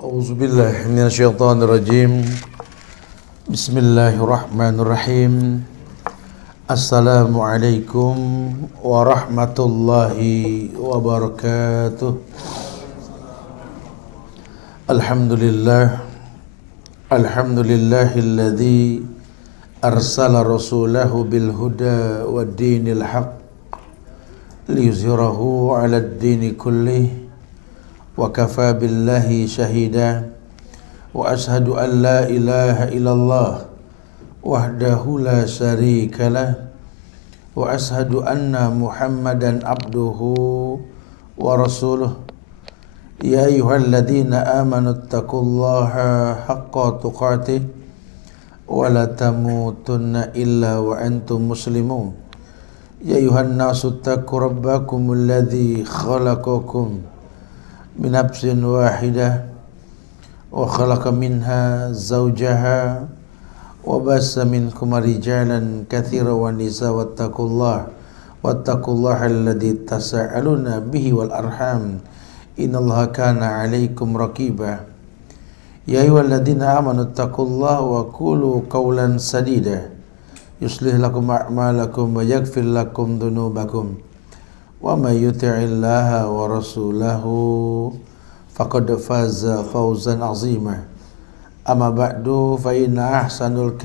A'udzubillahi minasyaitonirrajim. Bismillahirrahmanirrahim. Assalamualaikum warahmatullahi wabarakatuh. Alhamdulillahilladzi arsala rasulahu bil huda wad dinil haqq liyuzhirahu 'alad dini kullih. Wa kafa billahi syahida wa ashhadu an la ilaha illallah wahdahu la syarikalah wa ashhadu anna Muhammadan abduhu wa rasuluh. Ya ayyuhalladzina amanu taqullaha haqqa tuqatih wa la tamutunna illa wa antum muslimun. Ya ayyuhan nasu taqu rabbakumul ladzi khalaqakum min nafsin wahidah wa khalaqa minha zawjaha wa bassa minkum rijalan katsiran wa nisaa wattaqullaha alladzi tasaaluna bihi wal arham innallaha kana 'alaikum raqiba. Ya ayyuhalladzina amanu taqullaha wa qulu qawlan sadida yuslih lakum a'malakum wa yaghfir lakum dhunubakum wa may yuti'illaha wa rasulahu faqad faza fawzan 'azima. Amma ba'du fa inna ahsanul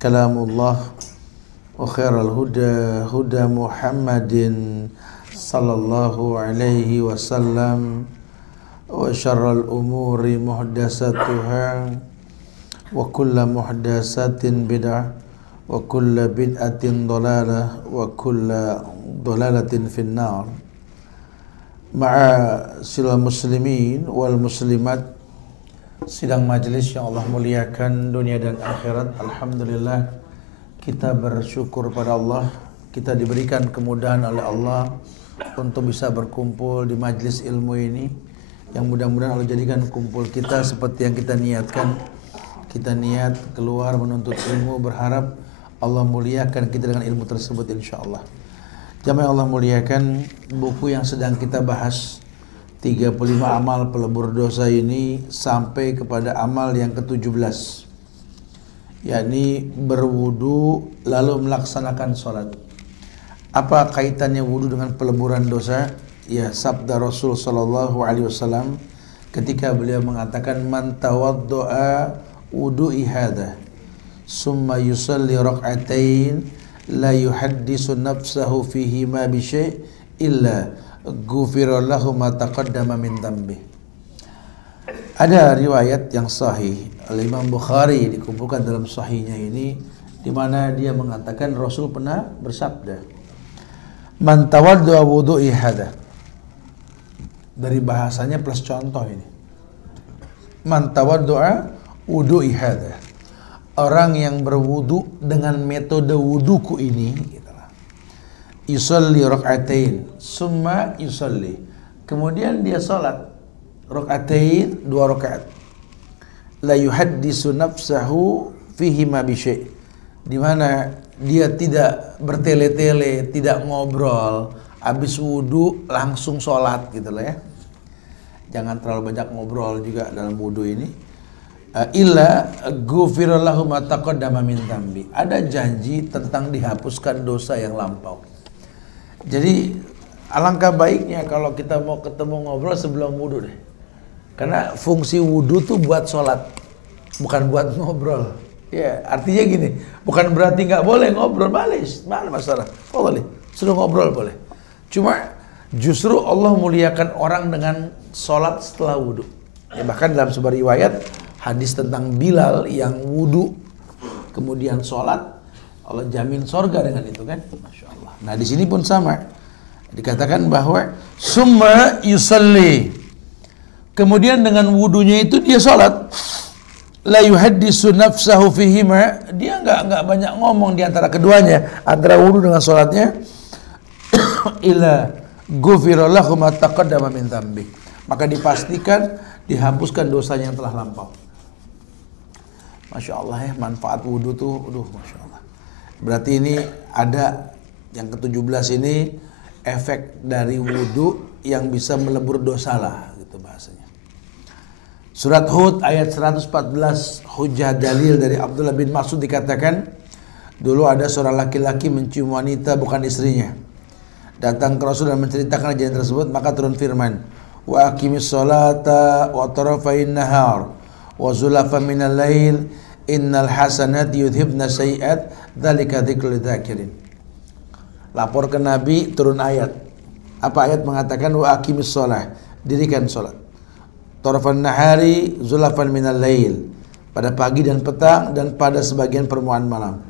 kalamullah wa khairal huda Muhammadin sallallahu alaihi wasallam wa syarrul umuri muhdatsatuha wa kullu muhdatsatin bid'ah wa kullu bid'atin dhalalah wa kullu dhalalatin finnar. Ma'asyiral muslimin wal muslimat, sidang majelis yang Allah muliakan dunia dan akhirat. Alhamdulillah, kita bersyukur pada Allah, kita diberikan kemudahan oleh Allah untuk bisa berkumpul di majelis ilmu ini, yang mudah-mudahan Allah jadikan kumpul kita seperti yang kita niatkan. Kita niat keluar menuntut ilmu, berharap Allah muliakan kita dengan ilmu tersebut insyaallah. Jamaah Allah muliakan, buku yang sedang kita bahas 35 amal pelebur dosa ini sampai kepada amal yang ke-17, yakni berwudu lalu melaksanakan sholat. Apa kaitannya wudu dengan peleburan dosa? Ya, sabda Rasul sallallahu alaihi wasallam ketika beliau mengatakan, man tawaddo'a wudu'i hadha summa yusalli rak'atain la yuhaddisu nafsahu fihi ma bi syai' illa ghufira lahu ma taqaddama min dhanbi. Ada riwayat yang sahih oleh Imam Bukhari, dikumpulkan dalam sahihnya ini, di mana dia mengatakan Rasul pernah bersabda, man tawaddu'a wudu'i hadha, dari bahasanya plus contoh ini, man tawaddu'a wudu'i hadha, orang yang berwudu dengan metode wuduku ini, gitulah. Yusalli rak'atain, summa yusalli, kemudian dia salat rak'atain, 2 rakaat. La yuhaddisu nafsahu fihi ma bi syai', di mana dia tidak bertele-tele, tidak ngobrol, habis wudu langsung salat, gitulah ya. Jangan terlalu banyak ngobrol juga dalam wudu ini. Illa ghufira lahu ma taqaddama min dhanbi, ada janji tentang dihapuskan dosa yang lampau. Jadi alangkah baiknya kalau kita mau ketemu ngobrol sebelum wudu deh, karena fungsi wudu tuh buat sholat, bukan buat ngobrol. Ya, artinya gini, bukan berarti nggak boleh ngobrol, mana masalah, boleh, suruh ngobrol boleh. Cuma justru Allah muliakan orang dengan sholat setelah wudu. Ya, bahkan dalam sebuah riwayat hadis tentang Bilal yang wudu kemudian sholat, Allah jamin sorga dengan itu kan, masya Allah. Nah di sini pun sama, dikatakan bahwa summa yusalli, kemudian dengan wudunya itu dia sholat. La yuhaddisu nafsahu fihima, dia nggak banyak ngomong di antara keduanya, antara wudu dengan sholatnya. Illa ghufira lahu ma taqaddama min dhanbi, maka dipastikan dihapuskan dosanya yang telah lampau. Masya Allah ya, manfaat wudhu tuh, Masya Allah. Berarti ini ada yang ke-17 ini efek dari wudhu yang bisa melebur dosa lah, gitu bahasanya. Surat Hud ayat 114, hujah dalil dari Abdullah bin Mas'ud dikatakan, dulu ada seorang laki-laki mencium wanita bukan istrinya. Datang ke Rasul dan menceritakan kejadian tersebut, maka turun firman, wa aqimis sholata wa tarafain nahar wa zulafa minal lail innal hasanati yudhibna sayiat dzalika dzikrul dzakirin. Lapor ke Nabi, turun ayat. Apa ayat mengatakan wa aqimis sholah, dirikan sholat. Tarafan nahari zulafan minal lail, pada pagi dan petang dan pada sebagian permulaan malam.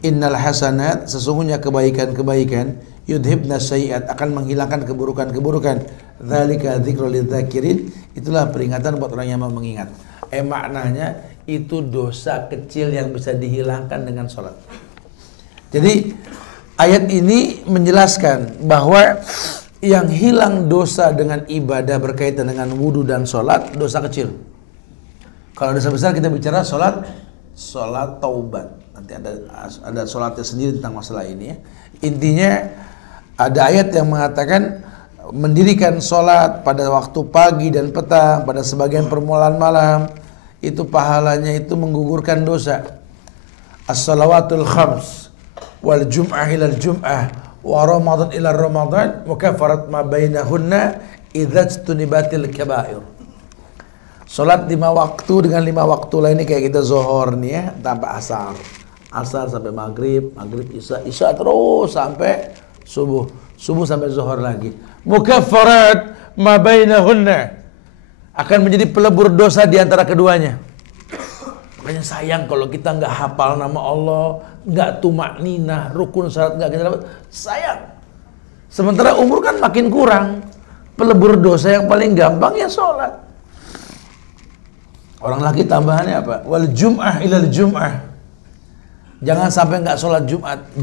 Innal hasanat, sesungguhnya kebaikan-kebaikan, yudhibna sayiat, akan menghilangkan keburukan-keburukan. Dzalika dzikrul dzakirin, itulah peringatan buat orang yang mau mengingat. Maknanya itu dosa kecil yang bisa dihilangkan dengan sholat. Jadi ayat ini menjelaskan bahwa yang hilang dosa dengan ibadah berkaitan dengan wudu dan sholat, dosa kecil. Kalau dosa besar kita bicara sholat taubat. Nanti ada sholatnya sendiri tentang masalah ini ya. Intinya ada ayat yang mengatakan mendirikan sholat pada waktu pagi dan petang, pada sebagian permulaan malam, itu pahalanya itu menggugurkan dosa. As-salawatul khams wal jum'ah ilal jum'ah wa ramadan ila ramadan mukaffarat ma bainahunna idza tunibatil kaba'ir. Salat 5 waktu dengan 5 waktu lainnya kayak kita zuhur nih ya, tanpa asar sampai maghrib isya terus sampai subuh sampai zuhur lagi. Mukaffarat ma bainahunna, akan menjadi pelebur dosa di antara keduanya. Makanya sayang kalau kita nggak hafal nama Allah, nggak tumakninah, rukun syarat nggak kita dapat, sayang. Sementara umur kan makin kurang, pelebur dosa yang paling gampang ya sholat. Orang laki tambahannya apa? Wal jum'ah ilal jum'ah, jangan sampai nggak sholat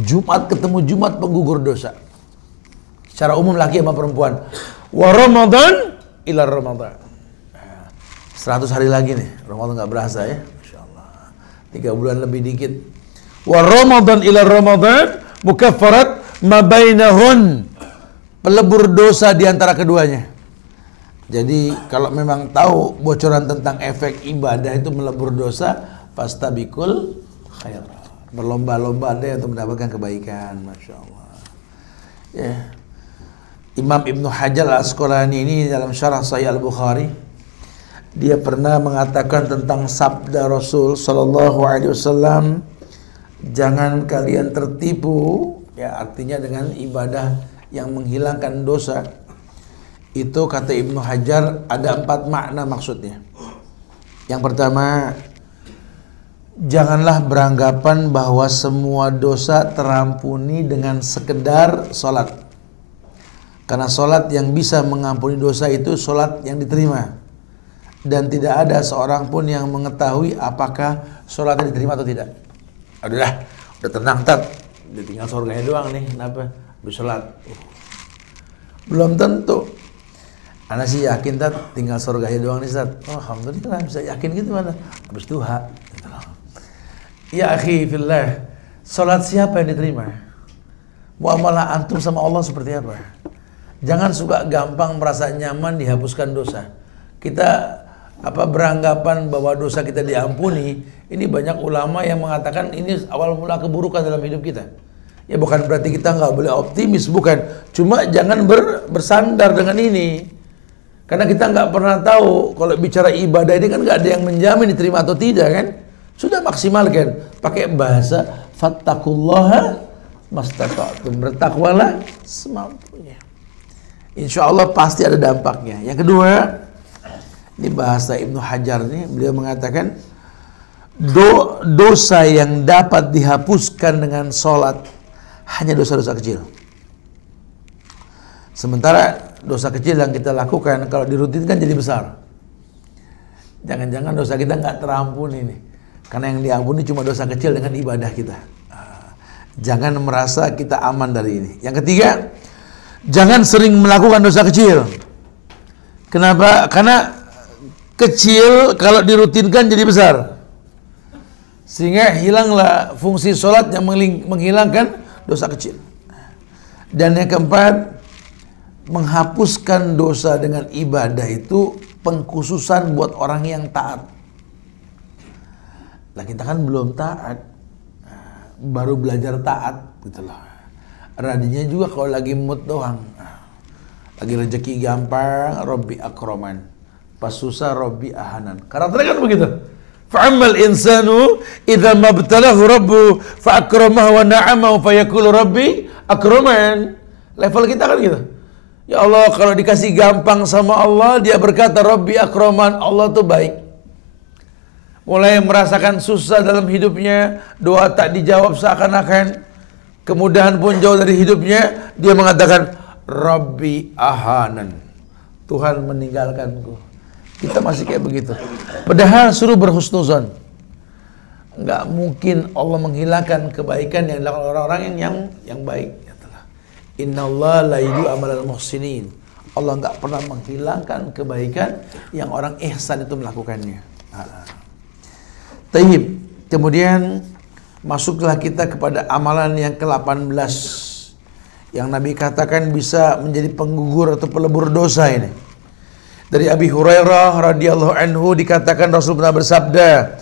Jumat ketemu Jumat penggugur dosa. Secara umum laki sama perempuan. Wa ramadan ila ramadan, 100 hari lagi nih, Ramadan nggak berasa ya. 3 bulan lebih dikit. Wa ramadan ila ramadan mukaffarat ma bainahun, pelebur dosa di antara keduanya. Jadi kalau memang tahu bocoran tentang efek ibadah itu melebur dosa, fastabiqul khairat, berlomba-lomba ada untuk mendapatkan kebaikan. Masya Allah ya. Imam Ibnu Hajar Al-Asqalani ini dalam syarah Sahih Al-Bukhari, dia pernah mengatakan tentang sabda Rasul sallallahu alaihi wasallam, jangan kalian tertipu ya, artinya dengan ibadah yang menghilangkan dosa. Itu kata Ibnu Hajar ada 4 makna maksudnya. Yang pertama, janganlah beranggapan bahwa semua dosa terampuni dengan sekedar sholat. Karena sholat yang bisa mengampuni dosa itu sholat yang diterima. Dan tidak ada seorang pun yang mengetahui apakah sholatnya diterima atau tidak. Udah tenang tat, tinggal surganya doang nih, kenapa? Habis sholat. Belum tentu. Ana sih yakin tat, tinggal surganya doang nih tat. Oh, alhamdulillah bisa yakin gitu mana? Habis duha. Ya akhi fillah, sholat siapa yang diterima? Muamalah antum sama Allah seperti apa? Jangan suka gampang merasa nyaman dihapuskan dosa. Kita beranggapan bahwa dosa kita diampuni. Ini banyak ulama yang mengatakan ini awal mula keburukan dalam hidup kita. Ya bukan berarti kita nggak boleh optimis, bukan. Cuma jangan bersandar dengan ini. Karena kita nggak pernah tahu kalau bicara ibadah ini kan nggak ada yang menjamin diterima atau tidak kan. Sudah maksimalkan. Pakai bahasa fattaqullaha mastata'tum, bertakwalah semampunya. Insya Allah pasti ada dampaknya. Yang kedua, ini bahasa Ibnu Hajar nih, beliau mengatakan dosa yang dapat dihapuskan dengan sholat hanya dosa-dosa kecil. Sementara dosa kecil yang kita lakukan kalau dirutinkan jadi besar. Jangan-jangan dosa kita nggak terampuni nih, karena yang diampuni cuma dosa kecil dengan ibadah kita. Jangan merasa kita aman dari ini. Yang ketiga, jangan sering melakukan dosa kecil. Kenapa? Karena kecil kalau dirutinkan jadi besar. Sehingga hilanglah fungsi sholat yang menghilangkan dosa kecil. Dan yang keempat, menghapuskan dosa dengan ibadah itu pengkhususan buat orang yang taat. Nah kita kan belum taat, baru belajar taat gitu loh. Radinya juga kalau lagi mood doang, lagi rezeki gampang, Robbi akroman, pas susah Robbi ahanan. Karakternya kan begitu. Fa'ammal insanu idza mabtalahu rabbuhu fa'akramahu wa na'amahu fayaqulu Rabbi akraman. Level kita kan gitu. Ya Allah, kalau dikasih gampang sama Allah, dia berkata Rabbi akraman, Allah tuh baik. Mulai merasakan susah dalam hidupnya, doa tak dijawab seakan-akan, kemudahan pun jauh dari hidupnya, dia mengatakan Rabbi ahanan, Tuhan meninggalkanku. Kita masih kayak begitu. Padahal suruh berhusnuzon. Enggak mungkin Allah menghilangkan kebaikan yang dilakukan orang-orang yang baik. Innallaha la yudhi'u amalal muhsinin. Allah enggak pernah menghilangkan kebaikan yang orang ihsan itu melakukannya. Tayyib. Kemudian masuklah kita kepada amalan yang ke-18 yang Nabi katakan bisa menjadi penggugur atau pelebur dosa ini. Dari Abi Hurairah radhiyallahu anhu dikatakan Rasul pernah bersabda,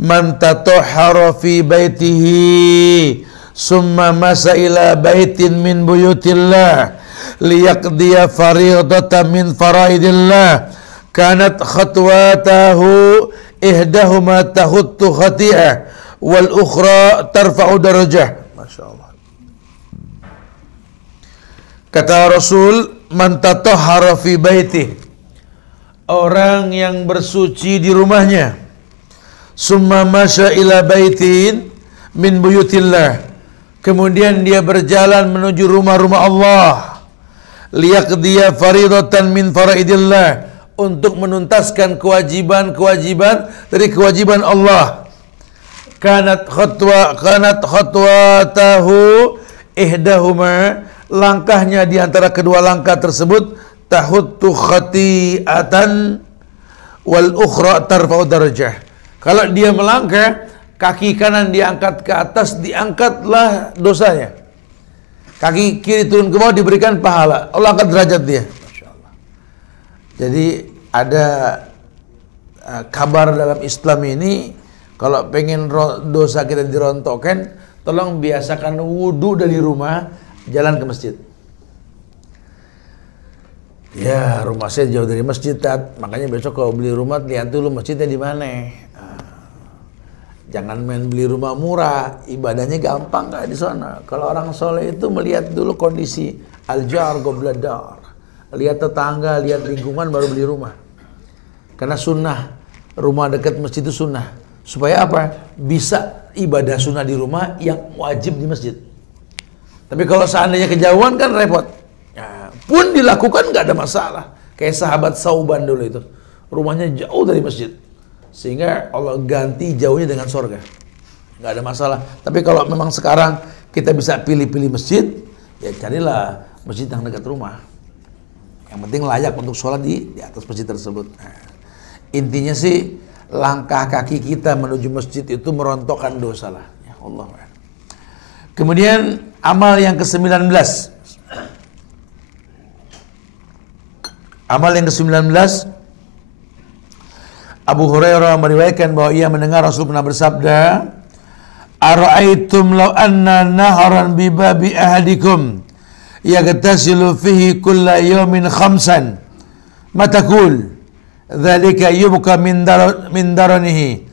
"Man tatahhara fi baitihi summa masa ila baitin min buyutillah liyaqdiya fariidatan min faraidillah kanat khatwatahu ihdahuma tahuttu khati'ah wal ukhra tarfa'u darajah." Masyaallah. Kata Rasul, "Man tatahhara fi baitihi", orang yang bersuci di rumahnya, summa masya ila baitin min buyutillah, kemudian dia berjalan menuju rumah-rumah Allah, liyaqdiya faridatan min faraidillah, untuk menuntaskan kewajiban-kewajiban dari kewajiban Allah. Kanat khatwatahu ihdahuma, langkahnya di antara kedua langkah tersebut tahuttu khati'atan wal ukhra tarfa'u darajah. Kalau dia melangkah, kaki kanan diangkat ke atas, diangkatlah dosanya. Kaki kiri turun ke bawah, diberikan pahala. Allah angkat derajat dia. Masyaallah. Jadi ada kabar dalam Islam ini, kalau pengen dosa kita dirontokkan, tolong biasakan wudu dari rumah, jalan ke masjid. Ya, rumah saya jauh dari masjid, Tat. Makanya besok kalau beli rumah, lihat dulu masjidnya di mana. Jangan main beli rumah murah, ibadahnya gampang nggak di sana. Kalau orang soleh itu melihat dulu kondisi al-jar qabla dar. Lihat tetangga, lihat lingkungan, baru beli rumah. Karena sunnah, rumah dekat masjid itu sunnah. Supaya apa? Bisa ibadah sunnah di rumah yang wajib di masjid. Tapi kalau seandainya kejauhan kan repot. Pun dilakukan nggak ada masalah. Kayak sahabat Sauban dulu itu, rumahnya jauh dari masjid, sehingga Allah ganti jauhnya dengan surga. Nggak ada masalah. Tapi kalau memang sekarang kita bisa pilih-pilih masjid, ya carilah masjid yang dekat rumah. Yang penting layak untuk sholat di atas masjid tersebut. Intinya sih langkah kaki kita menuju masjid itu merontokkan dosa lah. Ya Allah. Kemudian amal yang ke-19. Amal yang ke-19, Abu Hurairah meriwayatkan bahwa ia mendengar Rasul pernah bersabda, "Ara'aitum law anna naharan bi babi ahadikum yagtasilu fihi kulla yawmin khamsan ma taqul dzalika yubqa min daranihi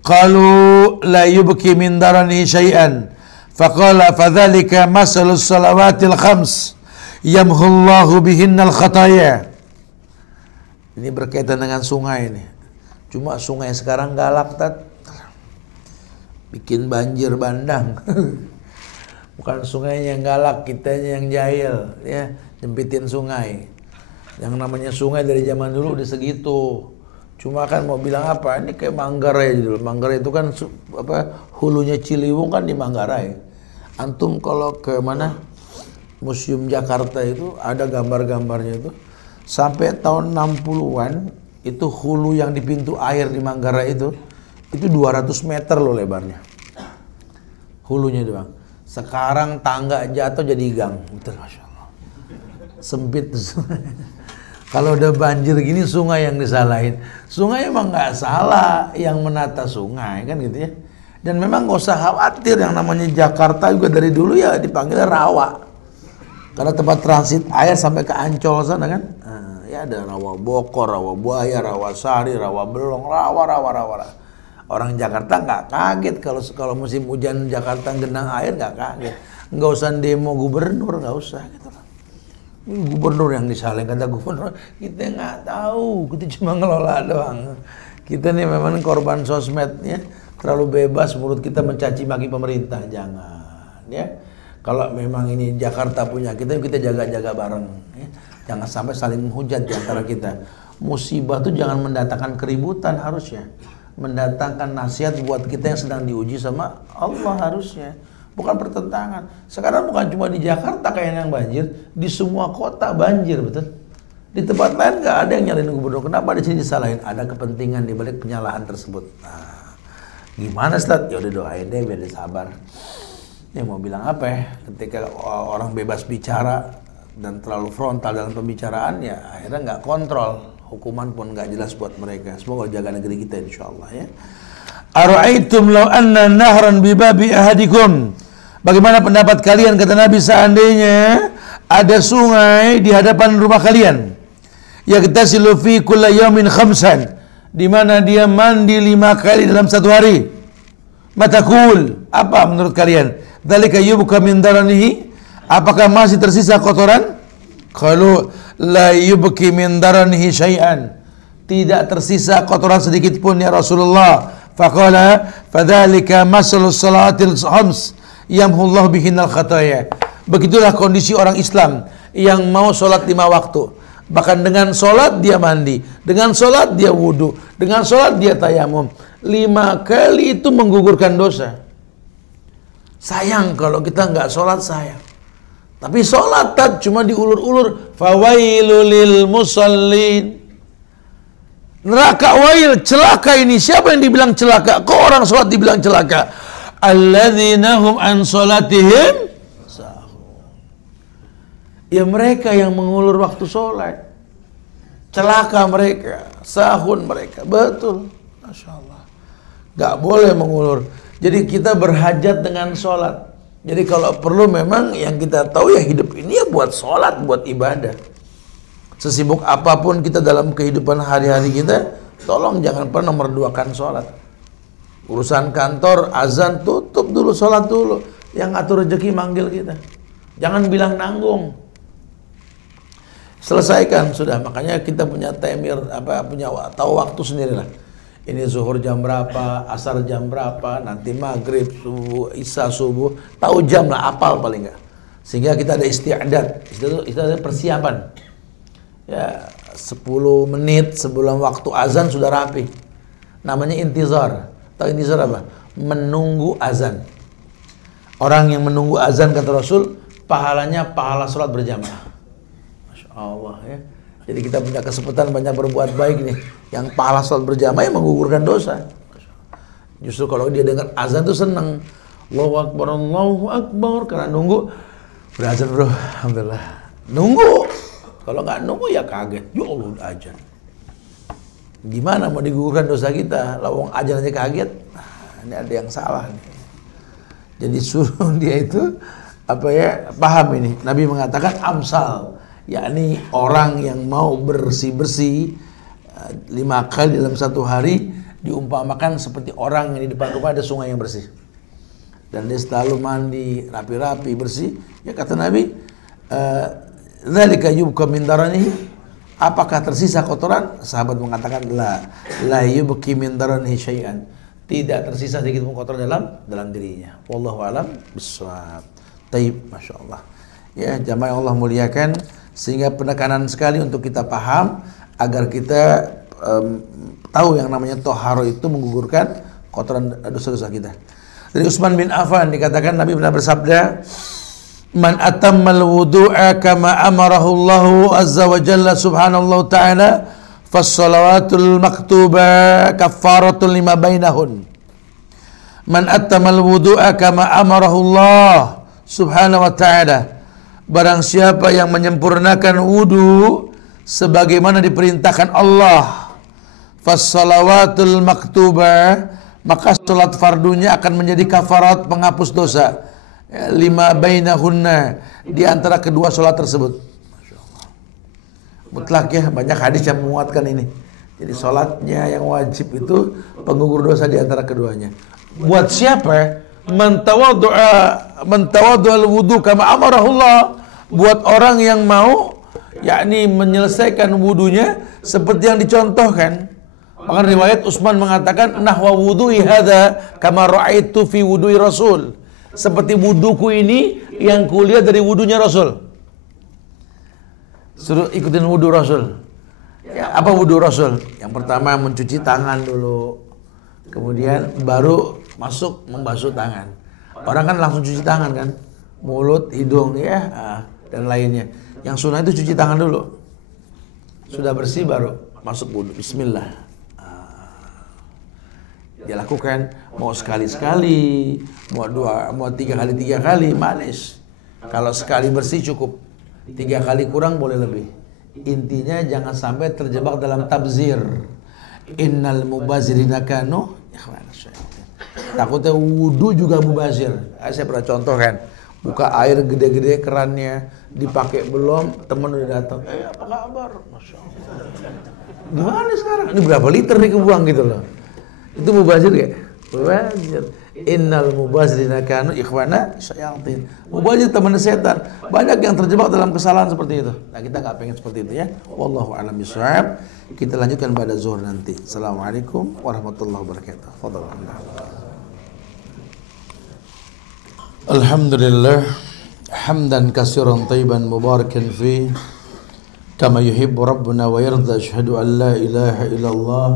qalu la yubki min daranihi syai'an faqala fadzalika masalus salawatil khams yamhullahu bihinnal khataya." Ini berkaitan dengan sungai nih. Cuma sungai sekarang galak, Tat. Bikin banjir bandang. Bukan sungai yang galak, kitanya yang jahil, ya, nyempitin sungai. Yang namanya sungai dari zaman dulu udah segitu. Cuma kan mau bilang apa? Ini kayak Manggarai dulu. Manggarai itu kan hulunya Ciliwung kan di Manggarai. Antum kalau ke mana? Museum Jakarta itu ada gambar-gambarnya itu. Sampai tahun 60-an itu hulu yang di pintu air di Manggarai itu 200 meter loh lebarnya. Hulunya doang. Sekarang tangga jatuh jadi gang. Betul, Masya Allah. sempit. Kalau udah banjir gini sungai yang disalahin. Sungai emang nggak salah yang menata sungai kan gitu ya. Dan memang nggak usah khawatir, yang namanya Jakarta juga dari dulu ya dipanggil rawa. Karena tempat transit air sampai ke Ancol sana kan. Nah, ya ada rawa Bokor, rawa Buaya, rawa Sari, rawa Belong, rawa. Orang Jakarta nggak kaget kalau musim hujan Jakarta genang air, nggak kaget. Nggak usah demo gubernur, nggak usah gitu. Gubernur yang disalahin, kata gubernur, kita nggak tahu, kita cuma ngelola doang. Kita nih memang korban sosmed ya, terlalu bebas mulut kita mencaci maki pemerintah, jangan ya. Kalau memang ini Jakarta punya kita jaga-jaga bareng ya. Jangan sampai saling menghujat di antara kita. Musibah tuh jangan mendatangkan keributan harusnya. Mendatangkan nasihat buat kita yang sedang diuji sama Allah harusnya. Bukan pertentangan. Sekarang bukan cuma di Jakarta kayak yang banjir, di semua kota banjir, betul. Di tempat lain nggak ada yang nyalain gubernur. Kenapa di sini disalahin? Ada kepentingan di balik penyalahan tersebut. Nah, gimana Ustaz? Ya udah doain deh biar dia sabar. Ya mau bilang apa ya? Ketika orang bebas bicara dan terlalu frontal dalam pembicaraan, ya akhirnya nggak kontrol. Hukuman pun nggak jelas buat mereka. Semoga jaga negeri kita insyaallah ya. Ara'aitum law anna nahran bi babi ahadikum. Bagaimana pendapat kalian, kata Nabi, seandainya ada sungai di hadapan rumah kalian. Yagtasilu fi kulli yawmin khamsan, di mana dia mandi 5 kali dalam satu hari. Matakul, apa menurut kalian? Dzalika yubqa min daranihi, apakah masih tersisa kotoran? Qalu la yubqi min daranihi syai'an, tidak tersisa kotoran sedikit pun ya Rasulullah. Faqala fadzalika masalus salatil khams yamhullahu bihinal khataya. Begitulah kondisi orang Islam yang mau sholat 5 waktu. Bahkan dengan sholat dia mandi, dengan sholat dia wudu, dengan sholat dia tayamum. 5 kali itu menggugurkan dosa. Sayang kalau kita nggak sholat, sayang. Tapi sholat cuma diulur-ulur. Fawailul lil musallin. Neraka wail, celaka ini. Siapa yang dibilang celaka? Kok orang sholat dibilang celaka? Alladzina hum an sholatihim sahun. Ya mereka yang mengulur waktu sholat. Celaka mereka, sahun mereka. Betul. Masya Allah. Gak boleh mengulur. Jadi kita berhajat dengan sholat. Jadi kalau perlu memang yang kita tahu ya hidup ini ya buat sholat, buat ibadah. Sesibuk apapun kita dalam kehidupan hari-hari kita, tolong jangan pernah merduakan sholat. Urusan kantor, azan, tutup dulu, sholat dulu. Yang ngatur rezeki manggil kita. Jangan bilang nanggung. Selesaikan sudah. Makanya kita punya temir, punya tahu waktu sendirilah. Ini zuhur jam berapa, asar jam berapa, nanti maghrib, subuh, isya subuh, tahu jam lah, apal paling enggak. Sehingga kita ada isti'adad, itu ada persiapan. Ya, 10 menit sebelum waktu azan sudah rapi. Namanya intizar. Tahu intizar apa? Menunggu azan. Orang yang menunggu azan, kata Rasul, pahalanya pahala sholat berjamaah. Masya Allah ya. Jadi kita punya kesempatan banyak berbuat baik nih. Yang pahala sholat berjamaah yang menggugurkan dosa. Justru kalau dia dengar azan tuh senang. Allahu Akbar, Allahu Akbar. Karena nunggu. Berazan bro, alhamdulillah. Nunggu. Kalau nggak nunggu ya kaget. Ya Allah udah azan. Gimana mau digugurkan dosa kita? Lawang azan aja kaget. Nah, ini ada yang salah nih. Jadi suruh dia itu paham ini. Nabi mengatakan amsal, yakni orang yang mau bersih-bersih 5 kali dalam satu hari diumpamakan seperti orang yang di depan rumah ada sungai yang bersih. Dan dia selalu mandi rapi-rapi bersih. Ya kata Nabi, dzalika yubqa min daranihi, apakah tersisa kotoran? Sahabat mengatakan la yubqi min daranihi syai'an, tidak tersisa sedikit pun kotoran dalam dirinya. Wallahu alam bissawab. Taib, Masya Allah. Ya, jamaah yang Allah muliakan, sehingga penekanan sekali untuk kita paham agar kita tahu yang namanya toharo itu menggugurkan kotoran dosa-dosa kita. Dari Utsman bin Affan dikatakan Nabi pernah bersabda, man atammal wudu'a kama amarahu Allah azza wa jalla subhanallah ta'ala fas-salawatul maktuba kaffaratun lima bainahun. Man atammal wudu'a kama amarahu Allah subhanahu wa ta'ala barang siapa yang menyempurnakan wudu sebagaimana diperintahkan Allah, fassalawatul maktubah, maka salat fardunya akan menjadi kafarat, penghapus dosa, lima bainahunna, di antara kedua salat tersebut. Mutlak ya, banyak hadis yang menguatkan ini. Jadi salatnya yang wajib itu penggugur dosa di antara keduanya. Buat siapa? Man tawaddu'al wudu kama amarahullah. Buat orang yang mau yakni menyelesaikan wudunya seperti yang dicontohkan. Maka riwayat Utsman mengatakan, nahwa wudu'i hadza kama ra'aitu fi wudu'i Rasul. Seperti wuduku ini yang kulihat dari wudunya Rasul. Suruh ikutin wudu Rasul. Ya, apa wudu Rasul? Yang pertama mencuci tangan dulu. Kemudian baru masuk membasuh tangan. Orang kan langsung cuci tangan kan? Mulut, hidung ya, dan lainnya. Yang sunnah itu cuci tangan dulu. Sudah bersih baru masuk wudu. Bismillah. Dia lakukan mau sekali-sekali, mau 3 kali, manis. Kalau sekali bersih cukup. 3 kali kurang boleh lebih. Intinya jangan sampai terjebak dalam tabzir. Innal mubazirina kanu ikhwana syaitan. Takutnya wudu juga mubazir. Saya pernah contohkan, buka air gede-gede kerannya, dipakai belum, temen udah datang. Apa kabar? Masya Allah. Gimana sekarang? Ini berapa liter nih kebuang gitu loh. Itu mubazir gak? Mubazir. Innal mubazirina kanu ikhwana syayatin. Mubazir teman setan. Banyak yang terjebak dalam kesalahan seperti itu. Nah, kita nggak pengen seperti itu ya. Wallahu a'lam bishawab. Kita lanjutkan pada zuhur nanti. Assalamualaikum warahmatullahi wabarakatuh. Fadhal. Alhamdulillah hamdan katsiran thayyiban mubarakan fi kama yuhibbu rabbuna wa yarda. Asyhadu an la ilaha illallah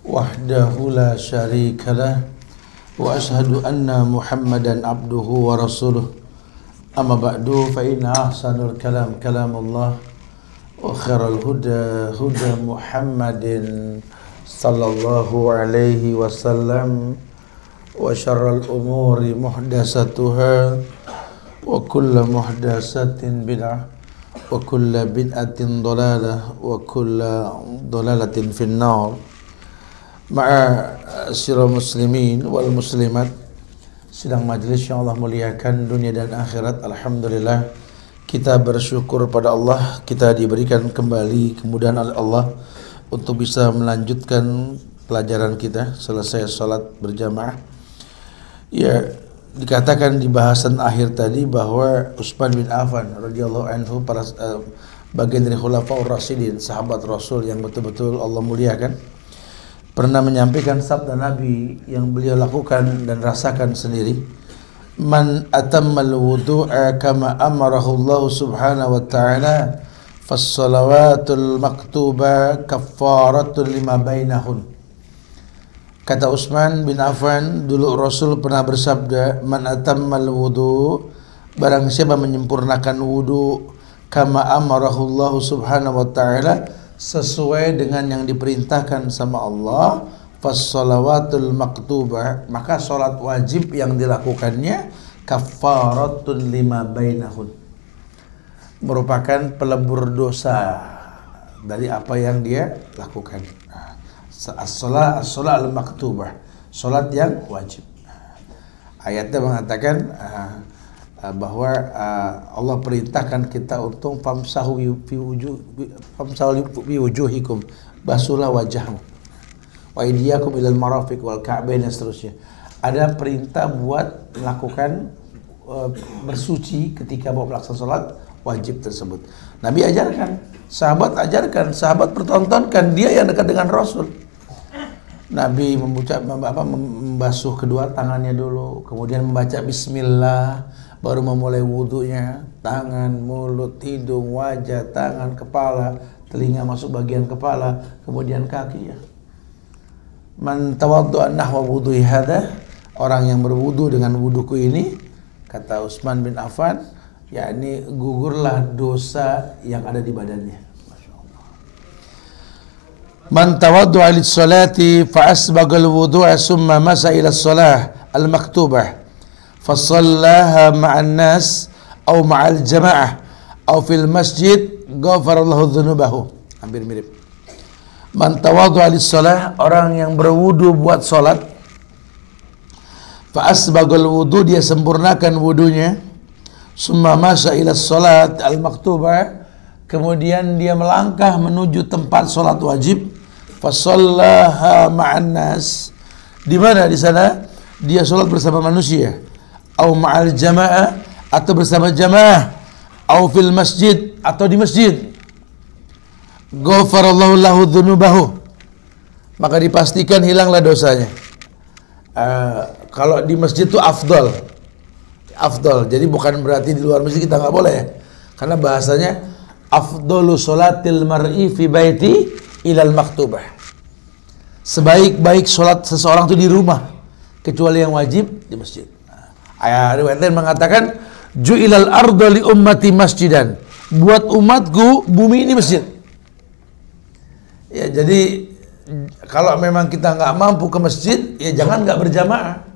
wahdahu la syarika lah wa asyhadu anna Muhammadan abduhu wa rasuluh. Amma ba'du, fa inna ahsanul kalam kalamullah wa khairal huda huda Muhammadin sallallahu alaihi wasallam wa syarrul umuri muhdatsatuha wa kullu muhdatsatin bid'ah wa kullu bid'atin dhalalah wa kullu dhalalatin finnar. Ma'asyiral muslimin wal muslimat, sidang majelis yang Allah muliakan dunia dan akhirat. Alhamdulillah, kita bersyukur pada Allah, kita diberikan kembali kemudahan oleh Allah untuk bisa melanjutkan pelajaran kita selesai salat berjamaah. Ya, dikatakan di bahasan akhir tadi bahwa Utsman bin Affan radhiyallahu anhu bagian dari khulafaur rasyidin, sahabat Rasul yang betul-betul Allah muliakan, pernah menyampaikan sabda Nabi yang beliau lakukan dan rasakan sendiri. Man atammal wudu'a kama amarahu Allah subhanahu wa ta'ala fassalawatul maktuba kaffaratun lima bainahun. Kata Utsman bin Affan, dulu Rasul pernah bersabda, man atammal wudu', barang siapa menyempurnakan wudu, kama amarahu Allah subhanahu wa ta'ala, sesuai dengan yang diperintahkan sama Allah, fassalawatul maktubah, maka salat wajib yang dilakukannya kaffaratun lima bainahun, merupakan pelebur dosa dari apa yang dia lakukan. As-salat al-maktubah, salat yang wajib. Ayatnya mengatakan bahwa Allah perintahkan kita untuk famsahu fi wujuhikum, basuhlah wajahmu, wa aydiyakum ilal marafiq wal ka'bain, dan seterusnya. Ada perintah buat melakukan bersuci ketika mau melaksanakan salat wajib tersebut. Nabi ajarkan, sahabat pertontonkan, dia yang dekat dengan Rasul. Nabi membasuh kedua tangannya dulu, kemudian membaca bismillah, baru memulai wudunya, tangan, mulut, hidung, wajah, tangan, kepala, telinga masuk bagian kepala, kemudian kaki ya. Man tawaddu'a nahwa wudu'i hadza, orang yang berwudu dengan wuduku ini, kata Utsman bin Affan, yakni gugurlah dosa yang ada di badannya. Man tawaddu'a lis-salati fa asbaghal wudu'a summa masa ila as-salah al-maktubah fasallaha ma'an nas au ma'al jamaah au fil masjid ghafarallahu dzunubahu. Hampir mirip. Man tawaddu'a lis-shalah, orang yang berwudu buat salat, fa asbagal wudu, dia sempurnakan wudunya, summa masya ila salat al-maktubah, kemudian dia melangkah menuju tempat salat wajib, fa shallaha ma'an nas, di mana di sana dia salat bersama manusia, au ma'al jamaah, atau bersama jamaah, au fil masjid, atau di masjid, ghafarallahu lahu dzunubahu, maka dipastikan hilanglah dosanya. Kalau di masjid itu afdal, jadi bukan berarti di luar masjid kita nggak boleh ya, karena bahasanya afdalu sholatil mar'i fi baiti ilal maktubah, sebaik-baik sholat seseorang itu di rumah, kecuali yang wajib di masjid. Riwayat lain mengatakan ju'ilal arda li ummati masjidan, buat umatku bumi ini masjid. Ya, jadi kalau memang kita nggak mampu ke masjid, ya jangan nggak berjamaah.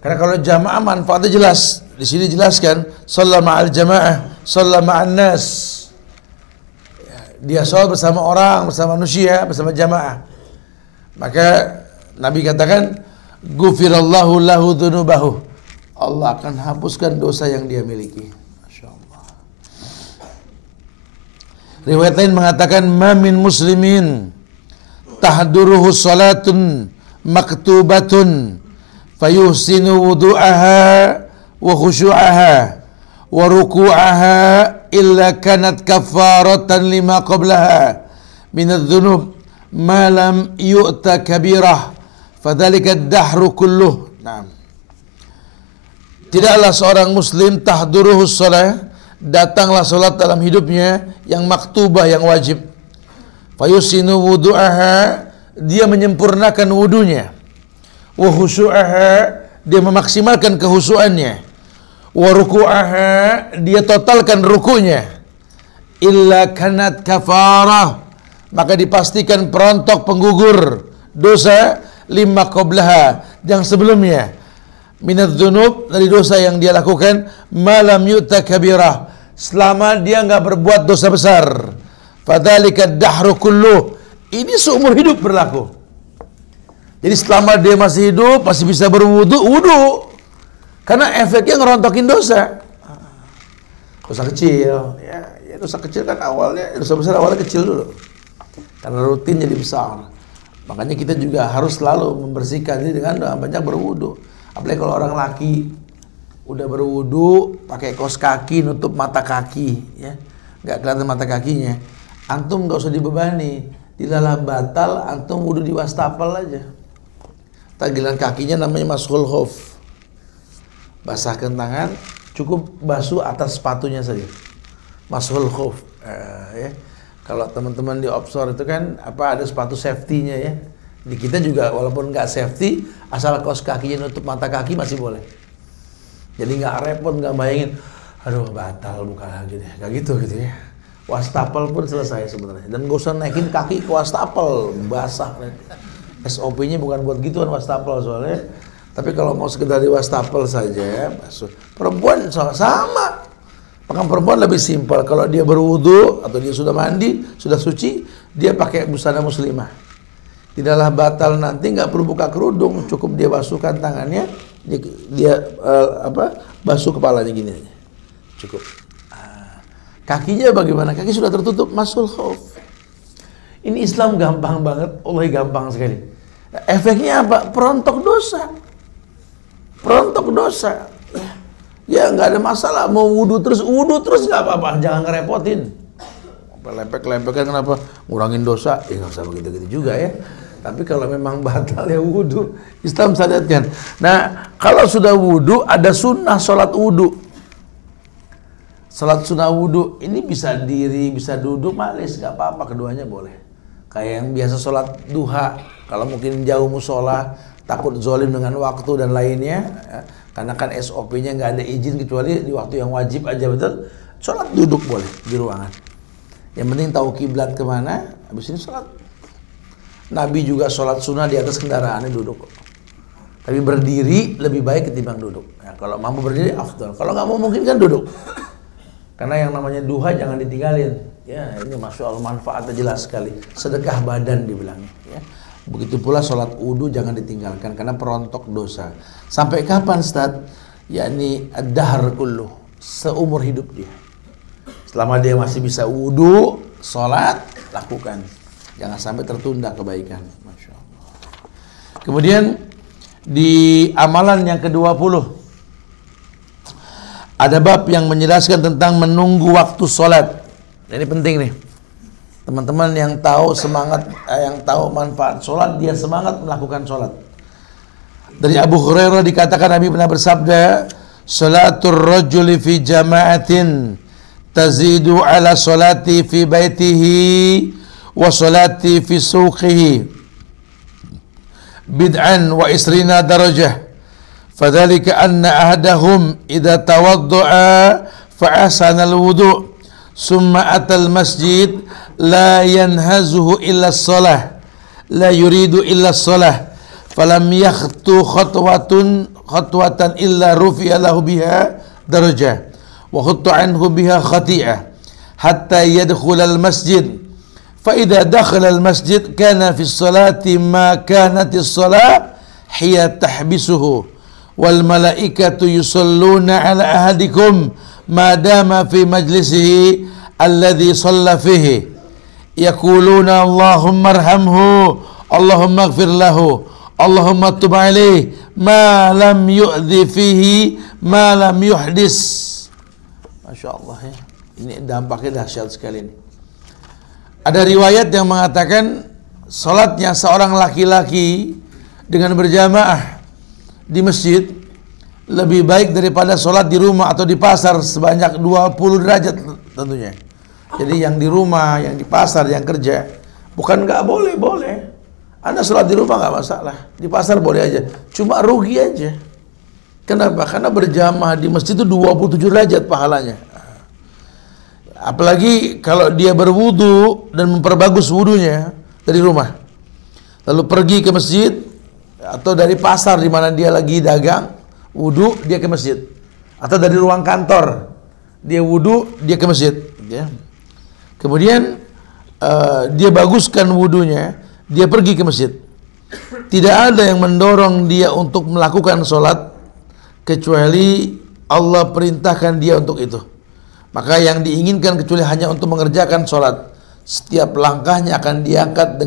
Karena kalau jamaah manfaatnya jelas. Di sini jelaskan, shalla ma'al jamaah, shalla ma'an nas. Ya, dia sholat bersama orang, bersama manusia, bersama jamaah. Maka Nabi katakan, ghufirallahu lahu dzunubahu, Allah akan hapuskan dosa yang dia miliki. Masya Allah. Riwayat lain mengatakan, ma min muslimin tahduruhu salatun maktubatun fayuhsinu wudu'aha wa khusyu'aha wa ruku'aha illa kanat kafaratan lima qablaha minadh dhunub ma lam yu'ta kabirah fadhalika ad-dahru kulluh. Naam. Tidaklah seorang muslim tahduruhu shalah, datanglah salat dalam hidupnya yang maktubah, yang wajib, fayusinu wudu'aha, dia menyempurnakan wudunya, wa khusyu'aha, dia memaksimalkan kekhusyuannya, wa ruku'aha, dia totalkan rukunya, illa kanat kafarah, maka dipastikan perontok penggugur dosa lima qablaha, yang sebelumnya, minadz dzunub, dari dosa yang dia lakukan, malam yu'ta kabirah, selama dia enggak berbuat dosa besar. Fadzalika ad-dahru kulluh, ini seumur hidup berlaku. Jadi selama dia masih hidup, masih bisa berwudu, wudu. Karena efeknya ngerontokin dosa. Dosa kecil, ya dosa kecil kan awalnya, dosa besar awalnya kecil dulu. Karena rutin jadi besar. Makanya kita juga harus selalu membersihkan diri dengan banyak berwudu. Apalagi kalau orang laki udah berwudu, pakai kaos kaki nutup mata kaki, ya, nggak kelihatan mata kakinya. Antum nggak usah dibebani, dilalah batal, antum wudu di wastafel aja. Tagilan kakinya namanya mashul khuf, basahkan tangan, cukup basuh atas sepatunya saja, mashul khuf. Ya. Kalau teman-teman di offshore itu kan ada sepatu safety-nya ya. Di kita juga walaupun nggak safety, asal kaos kakinya nutup mata kaki masih boleh. Jadi nggak repot, nggak bayangin, aduh batal buka lagi deh, nggak gitu ya. Wastafel pun selesai sebenarnya. Dan gak usah naikin kaki ke wastafel, basah. SOP-nya bukan buat gituan wastafel soalnya. Tapi kalau mau sekedar di wastafel saja, basuh. Perempuan sama. Maka perempuan lebih simpel. Kalau dia berwudu atau dia sudah mandi, sudah suci, dia pakai busana muslimah. Tidaklah batal nanti, nggak perlu buka kerudung, cukup dia basuhkan tangannya, dia basuh kepalanya gini aja, cukup. Kakinya bagaimana? Kaki sudah tertutup, mashul khuf. Ini Islam gampang banget, Allah gampang sekali. Efeknya apa? Perontok dosa. Perontok dosa. Ya nggak ada masalah, mau wudu terus nggak apa-apa, jangan ngerepotin. Lepek-lepek kan kenapa? Ngurangin dosa, ya nggak usah begitu-gitu juga ya. Tapi kalau memang batal ya wudu, Islam syariatkan. Nah, kalau sudah wudu, ada sunnah sholat wudu. Salat sunnah wudu ini bisa diri, bisa duduk, malis, nggak apa-apa, keduanya boleh. Kayak yang biasa sholat duha, kalau mungkin jauh musola, takut zolim dengan waktu dan lainnya, ya, karena kan SOP-nya nggak ada izin kecuali di waktu yang wajib aja, betul. Sholat duduk boleh di ruangan. Yang penting tahu kiblat kemana, habis ini sholat. Nabi juga sholat sunnah di atas kendaraannya duduk. Tapi berdiri lebih baik ketimbang duduk. Ya, kalau mampu berdiri afdal. Kalau nggak mau mungkin kan duduk. Karena yang namanya duha jangan ditinggalin. Ya, ini masya Allah manfaatnya jelas sekali. Sedekah badan dibilangnya. Ya. Begitu pula sholat wudu jangan ditinggalkan karena perontok dosa. Sampai kapan Ustaz? Yakni ad-dahr kulluh, seumur hidup dia. Selama dia masih bisa wudu, sholat, lakukan. Jangan sampai tertunda kebaikan. Masya Allah. Kemudian di amalan yang ke-20 ada bab yang menjelaskan tentang menunggu waktu sholat. Ini penting nih. Teman-teman yang tahu semangat, yang tahu manfaat sholat, dia semangat melakukan sholat. Dari Abu Hurairah dikatakan Nabi pernah bersabda, "Salatul rajuli fi jama'atin tazidu ala salati fi baitihi wa salati fi suqihi bid'an wa isrina darajah. Fadzalika anna ahadahum idza tawadda'a fa ahsana al-wudu' summa atal masjid la yanhazuhu illa as-salah la yuridu illa as-salah falam yakhtu khatwatan illa rufi'a lahu biha darajah wa khutta anhu biha khati'ah hatta yadkhul al-masjid fa idza dakhala al-masjid kana fi as-salati ma kanat as-salah hiya tahbisuhu wal malaikatu yusalluna ala ahadikum ma dama fi majlisihi alladhi shalla fihi yaquluna Allahumma arhamhu Allahumma ighfir lahu Allahumma tub alaihi ma lam yu'dhi fihi ma lam yuhdis. Masya Allah ya. Ini dampaknya dahsyat sekali ini. Ada riwayat yang mengatakan salatnya seorang laki-laki dengan berjamaah di masjid lebih baik daripada sholat di rumah atau di pasar sebanyak 20 derajat tentunya. Jadi yang di rumah, yang di pasar, yang kerja, bukan nggak boleh, boleh. Anda sholat di rumah nggak masalah, di pasar boleh aja. Cuma rugi aja. Kenapa? Karena berjamaah di masjid itu 27 derajat pahalanya. Apalagi kalau dia berwudu dan memperbagus wudunya dari rumah, lalu pergi ke masjid atau dari pasar di mana dia lagi dagang, wudu dia ke masjid, atau dari ruang kantor dia wudu dia ke masjid, ya. Kemudian dia baguskan wudunya, dia pergi ke masjid. Tidak ada yang mendorong dia untuk melakukan sholat kecuali Allah perintahkan dia untuk itu. Maka yang diinginkan kecuali hanya untuk mengerjakan sholat. Setiap langkahnya akan diangkat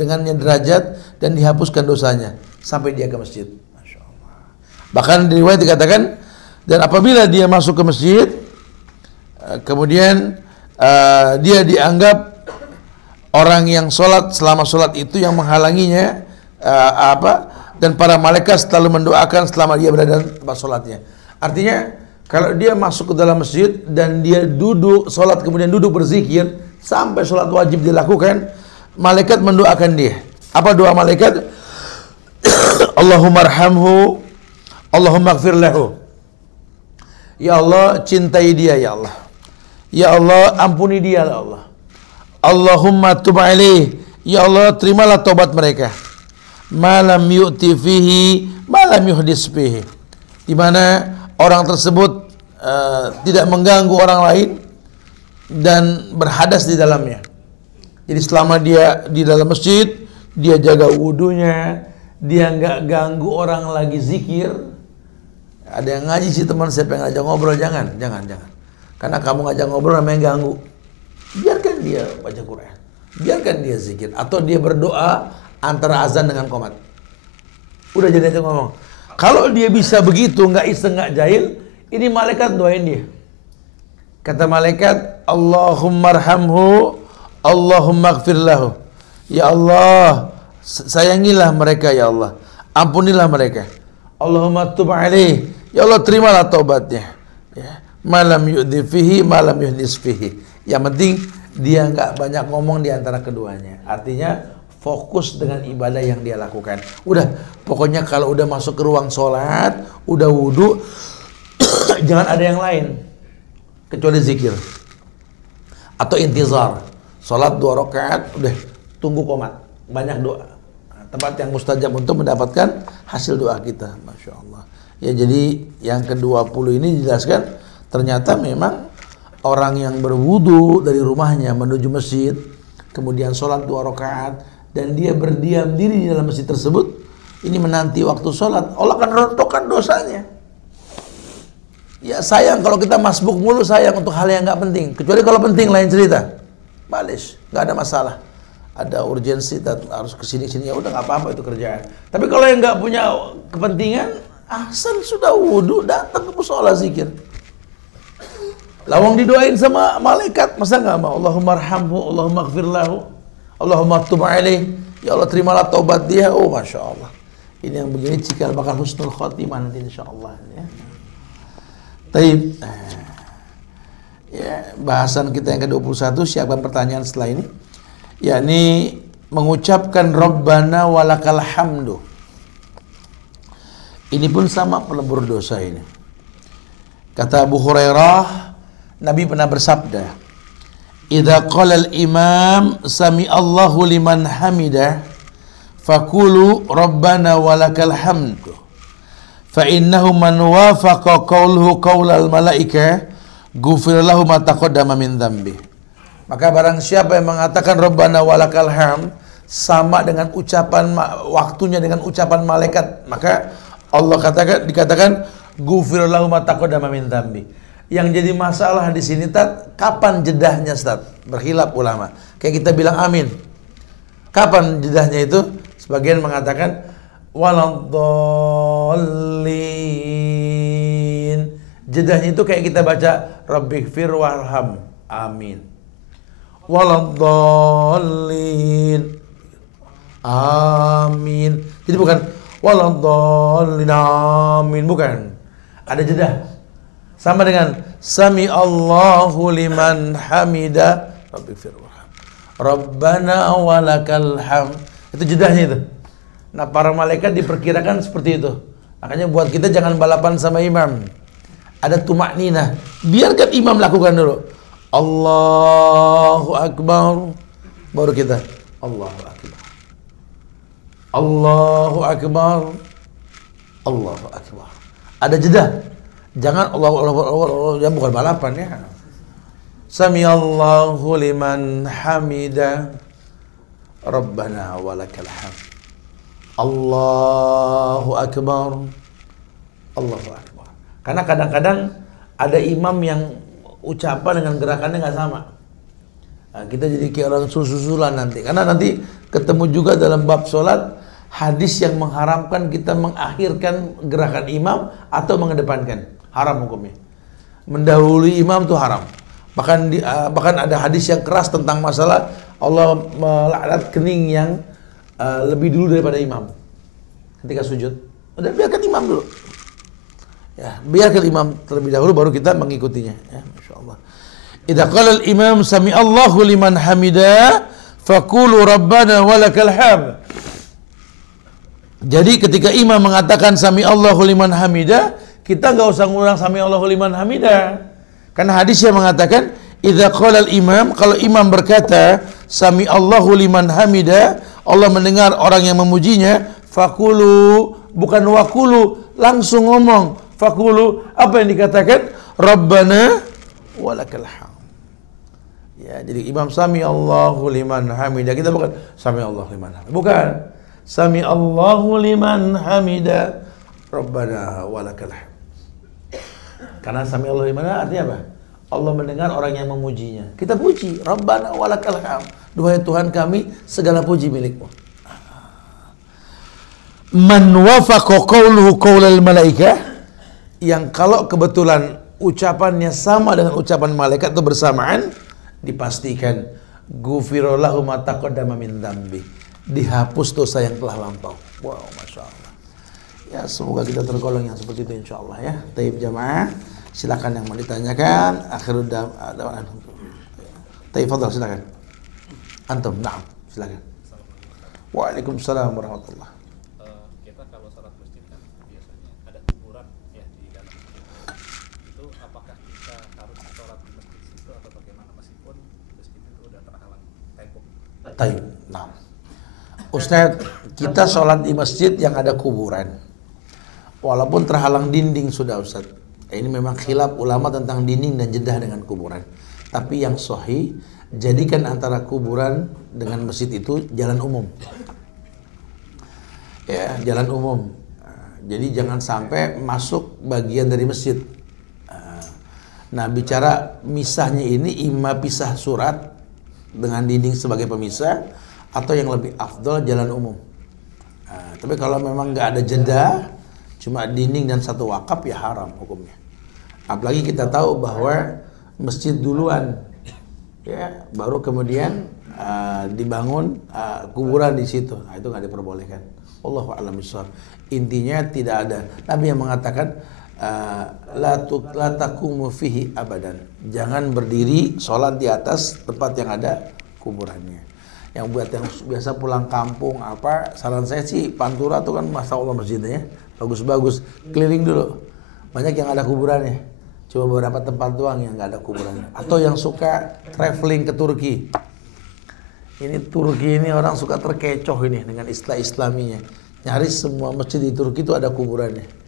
dengannya derajat dan dihapuskan dosanya sampai dia ke masjid. Masya Allah. Bahkan di riwayat dikatakan, dan apabila dia masuk ke masjid, kemudian dia dianggap orang yang sholat selama sholat itu yang menghalanginya dan para malaikat selalu mendoakan selama dia berada dalam tempat sholatnya. Artinya kalau dia masuk ke dalam masjid dan dia duduk sholat kemudian duduk berzikir sampai sholat wajib dilakukan, malaikat mendoakan dia. Apa doa malaikat? Allahumma arhamhu Allahumma ighfir lahu. Ya Allah, cintai dia ya Allah. Ya Allah, ampuni dia ya Allah. Allahumma tub alaih. Ya Allah, terimalah taubat mereka. Malam yu'ti fihi malam yuhdis fihi. Di mana orang tersebut tidak mengganggu orang lain dan berhadas di dalamnya. Jadi selama dia di dalam masjid, dia jaga wudunya, dia nggak ganggu orang lagi zikir. Ada yang ngaji sih teman, saya pengen ngajak ngobrol, jangan. Karena kamu ngajak ngobrol namanya ganggu. Biarkan dia baca Quran, biarkan dia zikir, atau dia berdoa antara azan dengan qomat. Udah jadi aja ngomong. Kalau dia bisa begitu, nggak iseng, nggak jahil, ini malaikat doain dia. Kata malaikat, Allahumma arhamhu, Allahumma ighfir lahu. Ya Allah, sayangilah mereka ya Allah. Ampunilah mereka. Allahumma tub alaih. Ya Allah, terimalah taubatnya. Ya. Malam yu'dhi fihi, malam yuhdis fihi. Yang penting dia nggak banyak ngomong di antara keduanya. Artinya fokus dengan ibadah yang dia lakukan. Udah, pokoknya kalau udah masuk ke ruang sholat, udah wudu, jangan ada yang lain kecuali zikir atau intizar. Sholat 2 rakaat, udah tunggu qomat, banyak doa. tempat yang mustajab untuk mendapatkan hasil doa kita. Masya Allah. Ya, jadi yang ke-20 ini dijelaskan ternyata memang orang yang berwudu dari rumahnya menuju masjid, kemudian sholat 2 rakaat dan dia berdiam diri di dalam masjid tersebut, ini menanti waktu sholat, Allah akan rontokkan dosanya. Ya sayang kalau kita masbuk mulu, sayang untuk hal yang nggak penting. Kecuali kalau penting lain cerita, balik, nggak ada masalah. Ada urgensi, harus kesini-sini, ya udah nggak apa-apa itu kerjaan. Tapi kalau yang nggak punya kepentingan, asal sudah wudu datang ke musola zikir. Lawang didoain sama malaikat, masa nggak mau? Allahumma arhamhu, Allahumma gfirlahu, Allahumma tub alaih. Ya Allah terimalah taubat dia. Oh masya Allah. Ini yang begini cikal bakal husnul khotimah nanti insya Allah. Ya. Taib. Ya, bahasan kita yang ke-21, siapkan pertanyaan setelah ini. Yakni mengucapkan Rabbana walakal hamdu. Ini pun sama pelebur dosa ini. Kata Abu Hurairah, Nabi pernah bersabda, "Idza qala al-imam sami Allahu liman hamidah, faqulu Rabbana walakal hamdu. Fa innahu man wafaqa qawluhu qawlal malaika ghufira lahu ma taqaddama min dzambi." Maka barang siapa yang mengatakan Rabbana walakal hamd sama dengan ucapan waktunya dengan ucapan malaikat, maka Allah dikatakan ghufira lahu ma taqaddama min dzambi. Yang jadi masalah di sini kapan jedahnya, Ustaz? Berkhilaf ulama. Kayak kita bilang amin. Kapan jedahnya itu? Sebagian mengatakan waladdallin. Jedahnya itu kayak kita baca Rabbighfir warham. Amin. Waladdallin. Amin. Jadi bukan waladdallin amin, bukan. Ada jeda. Sama dengan sami Allahu liman hamida Rabbighfir warham. Rabbana walakal hamd. Itu jedahnya itu. Nah, para malaikat diperkirakan seperti itu. Makanya buat kita jangan balapan sama imam. Ada tumakninah. Biarkan imam lakukan dulu. Allahu Akbar. Baru kita Allahu Akbar. Allahu Akbar. Allahu Akbar. Ada jeda. Jangan Allah, ya bukan balapan ya. Sami Allahu liman hamida. Rabbana walakal hamd. Allahu Akbar. Allahu Akbar. Karena kadang-kadang ada imam yang ucapan dengan gerakannya nggak sama. Nah, kita jadi kayak orang susulan nanti. Karena nanti ketemu juga dalam bab sholat hadis yang mengharamkan kita mengakhirkan gerakan imam atau mengedepankan. Haram hukumnya. Mendahului imam itu haram. Bahkan ada hadis yang keras tentang masalah Allah melaknat kening yang lebih dulu daripada imam ketika sujud. Udah biarkan imam dulu. Ya, biarkan imam terlebih dahulu baru kita mengikutinya. Ya, Masya Allah. Idza qala al-imam sami Allahu liman hamida faqulu Rabbana walakal hamd. Jadi ketika imam mengatakan sami Allahu liman hamida, kita enggak usah ngulang sami Allahu liman hamida. Karena hadis yang mengatakan idza qala al-imam, kalau imam berkata sami Allahu liman hamida, Allah mendengar orang yang memujinya, faqulu, bukan waqulu, langsung ngomong. Faqulu, apa yang dikatakan? Rabbana walakal hamd. Ya, jadi imam sami Allahu liman hamida, kita bukan sami Allahu liman hamida. Bukan. Sami Allahu liman hamida. Rabbana walakal hamd. Karena sami Allahu liman hamida artinya apa? Allah mendengar orang yang memujinya. Kita puji, Rabbana walakal hamd. Duhai Tuhan kami, segala puji milik-Mu. Man wafaqa qawluhu qawlal malaikah, yang kalau kebetulan ucapannya sama dengan ucapan malaikat itu bersamaan, dipastikan ghufira lahu ma taqaddama min dzambi. Dihapus dosa yang telah lampau. Wow, Masya Allah. Ya, semoga kita tergolong yang seperti itu insya Allah ya. Taib jamaah, silakan yang mau ditanyakan. Akhirul da'wan. Taib, fadhal, silakan. Antum, na'am, silakan. Waalaikumsalam warahmatullahi. Kita kalau sholat masjid kan biasanya ada kuburan ya di dalam masjid. Itu apakah kita harus sholat di masjid situ atau bagaimana meskipun masjid itu udah terhalang tembok? Taib, na'am. Ustadz, kita sholat di masjid yang ada kuburan, walaupun terhalang dinding sudah Ustadz. Ini memang khilaf ulama tentang dinding dan jedah dengan kuburan. Tapi yang sahih, jadikan antara kuburan dengan masjid itu jalan umum. Ya, jalan umum. Jadi jangan sampai masuk bagian dari masjid. Nah, bicara misahnya ini imma pisah surat dengan dinding sebagai pemisah, atau yang lebih afdal jalan umum. Tapi kalau memang nggak ada jeda, cuma dinding dan satu wakaf, ya haram hukumnya. Apalagi kita tahu bahwa masjid duluan, ya, baru kemudian dibangun kuburan di situ. Nah, itu nggak diperbolehkan. Allahu a'lam bishawab. Intinya tidak ada. Nabi yang mengatakan la taqumu fihi abadan. Jangan berdiri sholat di atas tempat yang ada kuburannya. Yang buat yang biasa pulang kampung saran saya sih Pantura tuh kan masya Allah masjidnya bagus-bagus, keliling dulu. Banyak yang ada kuburannya. Cuma beberapa tempat doang yang nggak ada kuburannya. Atau yang suka traveling ke Turki. Ini Turki ini orang suka terkecoh ini dengan istilah Islaminya. Nyaris semua masjid di Turki itu ada kuburannya.